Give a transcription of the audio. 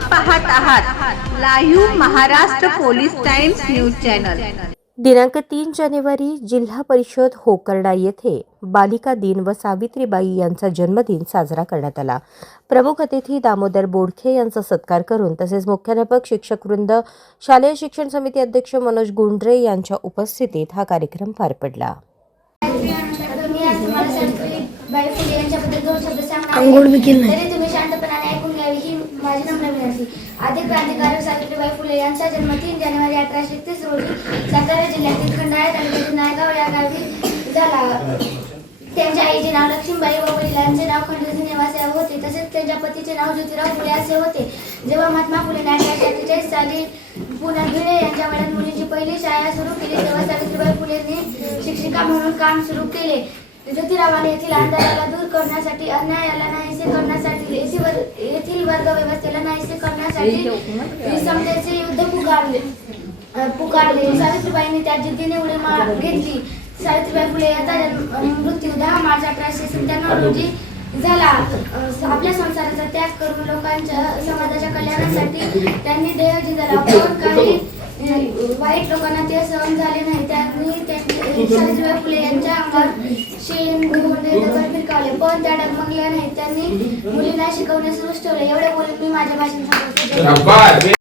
पाहत आहात live Maharashtra police times news channel. दिनांक तीन जानेवारी जिल्हा परिषद होकर्डा येथे बालिका दिन व सावित्रीबाई यांचा जन्मदिन साजरा करण्यात आला. प्रमुख अतिथी दामोदर बोडखे यांचा सत्कार करून तसेच मुख्याध्यापक शिक्षकवृंद शालेय शिक्षण समिती अध्यक्ष मनोज गुंडरे यांच्या उपस्थितीत हा कार्यक्रम पार पडला. मी आज तुम्हाला माझी नम्र विनंती. आदिक क्रांतिकारक सावित्रीबाई फुले यांचा जन्म तीन जानेवारी अठराशे एकतीस रोजी सातारा जिल्ह्यातील खंडाळा तालुक्यातील नायगाव या गावी झाला. त्यांच्या आईचे नाव लक्ष्मीबाई व वडिलांचे नाव खंडोजी नेवासे होते. तसेच त्यांच्या पतीचे नाव ज्योतिराव फुले असे होते. जेव्हा महात्मा फुले अठराशे अठ्ठेचाळीस साली पुण्यात भिडे यांच्या वडील मुलीची पहिली शाळा सुरू केली तेव्हा सावित्रीबाई फुलेंनी शिक्षिका म्हणून काम सुरू केले. ज्योतिरावाने येथील अंधाराला दूर करण्यासाठी अन्यायाला नाहीसे करण्यासाठी येथील वर- येथील वर्ग व्यवस्थेला नाहीसे करण्यासाठी युद्ध पुकारले. पुकारले. सावित्रीबाईंनी त्या जिद्दीने उडी मार घेतली. सावित्रीबाई फुले यांचा मृत्यू दहा मार्च अठराशे सत्त्याण्णव रोजी झाला. आपल्या संसाराचा त्याग करून लोकांच्या समाजाच्या कल्याणासाठी त्यांनी देह जिंकला. पण काही वाईट लोकांना ते सहन झाले नाही. त्यांनी त्यांनी सावित्रीबाई फुले यांच्या अंगावर शेण घेऊन दगड फिरकावले पण त्या डगमगल्या नाही त्यांनी मुलींना शिकवणे सुरूच ठेवले. एवढे बोलून मी माझ्या भाषेत